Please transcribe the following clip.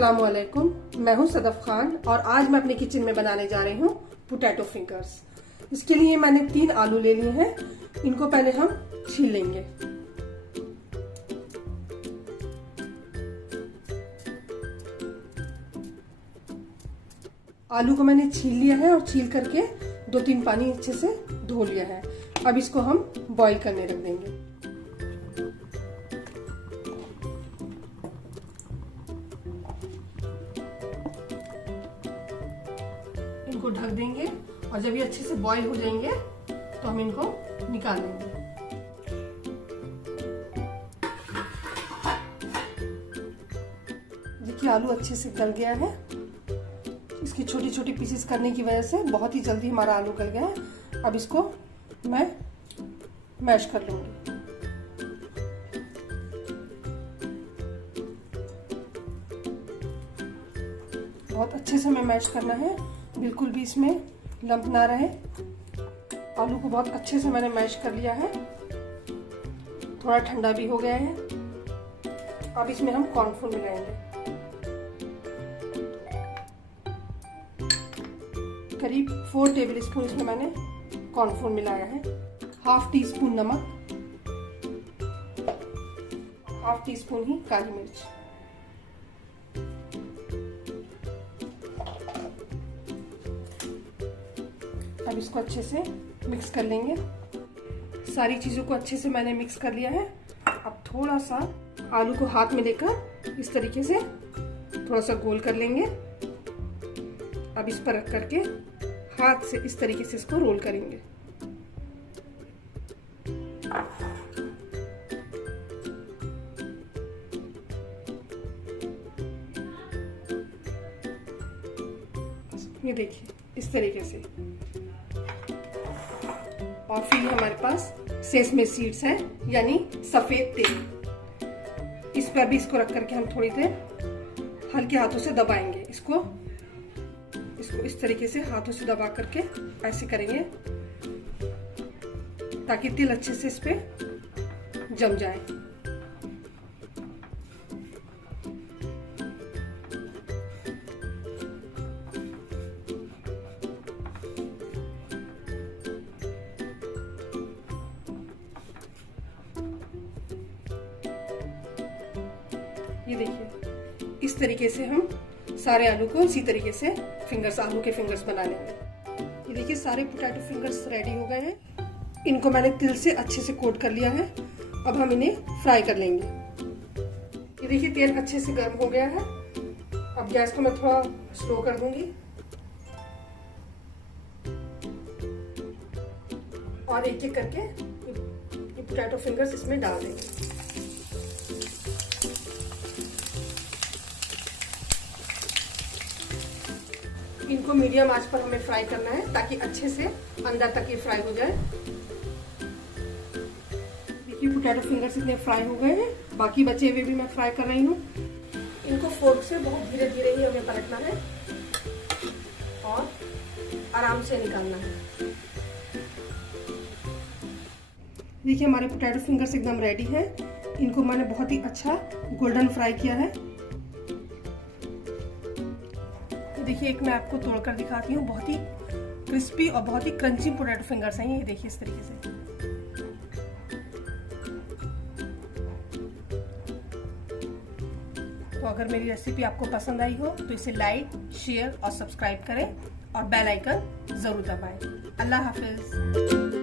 अस्सलामुअलैकुम, मैं हूं सदफ खान और आज मैं अपने किचन में बनाने जा रही हूं पोटैटो फिंगर्स। इसके लिए मैंने 3 आलू ले लिए हैं। इनको पहले हम छील लेंगे। आलू को मैंने छील लिया है और छील करके 2-3 पानी अच्छे से धो लिया है। अब इसको हम बॉईल करने रख देंगे। इनको ढक देंगे और जब ये अच्छे से बॉईल हो जाएंगे तो हम इनको निकाल लेंगे। देखिए आलू अच्छे से गल गया है। इसकी छोटी छोटी पीसेस करने की वजह से बहुत ही जल्दी हमारा आलू गल गया है। अब इसको मैं मैश कर लूंगी। बहुत अच्छे से हमें मैश करना है, बिल्कुल भी इसमें लंप ना रहे। आलू को बहुत अच्छे से मैंने मैश कर लिया है। थोड़ा ठंडा भी हो गया है। अब इसमें हम कॉर्नफ्लोर मिलाएंगे। करीब 4 टेबल स्पून इसमें मैंने कॉर्नफ्लोर मिलाया है। हाफ टी स्पून नमक, हाफ टी स्पून ही काली मिर्च। अब इसको अच्छे से मिक्स कर लेंगे। सारी चीजों को अच्छे से मैंने मिक्स कर लिया है। अब थोड़ा सा आलू को हाथ में लेकर इस तरीके से थोड़ा सा गोल कर लेंगे। अब इस पर रख करके हाथ से इस तरीके से इसको रोल करेंगे। ये देखिए इस तरीके से। और फिर हमारे पास सेसमे सीड्स है, यानी सफेद तेल। इस पर भी इसको रख करके हम थोड़ी देर हल्के हाथों से दबाएंगे। इसको इस तरीके से हाथों से दबा करके ऐसे करेंगे ताकि तिल अच्छे से इस पे जम जाए। ये देखिए इस तरीके से हम सारे आलू को इसी तरीके से आलू के फिंगर्स बना लेंगे। ये देखिए सारे पोटैटो फिंगर्स रेडी हो गए हैं। इनको मैंने तिल से अच्छे से कोट कर लिया है। अब हम इन्हें फ्राई कर लेंगे। ये देखिए तेल अच्छे से गर्म हो गया है। अब गैस को मैं थोड़ा स्लो कर दूंगी और एक एक करके ये पोटैटो फिंगर्स इसमें डाल देंगे। इनको मीडियम आंच पर हमें फ्राई करना है ताकि अच्छे से अंदर तक ये फ्राई हो जाए। देखिए पोटैटो फिंगर्स इतने फ्राई हो गए हैं। बाकी बचे हुए भी मैं फ्राई कर रही हूँ। इनको फोर्क से बहुत धीरे धीरे ही हमें पलटना है और आराम से निकालना है। देखिए हमारे पोटैटो फिंगर्स एकदम रेडी है। इनको मैंने बहुत ही अच्छा गोल्डन फ्राई किया है। देखिए एक मैं आपको तोड़कर दिखाती हूँ। बहुत ही क्रिस्पी और बहुत ही क्रंची पोटैटो फिंगर्स हैं ये। देखिए इस तरीके से। तो अगर मेरी रेसिपी आपको पसंद आई हो तो इसे लाइक, शेयर और सब्सक्राइब करें और बेल आइकन जरूर दबाएं। अल्लाह हाफिज।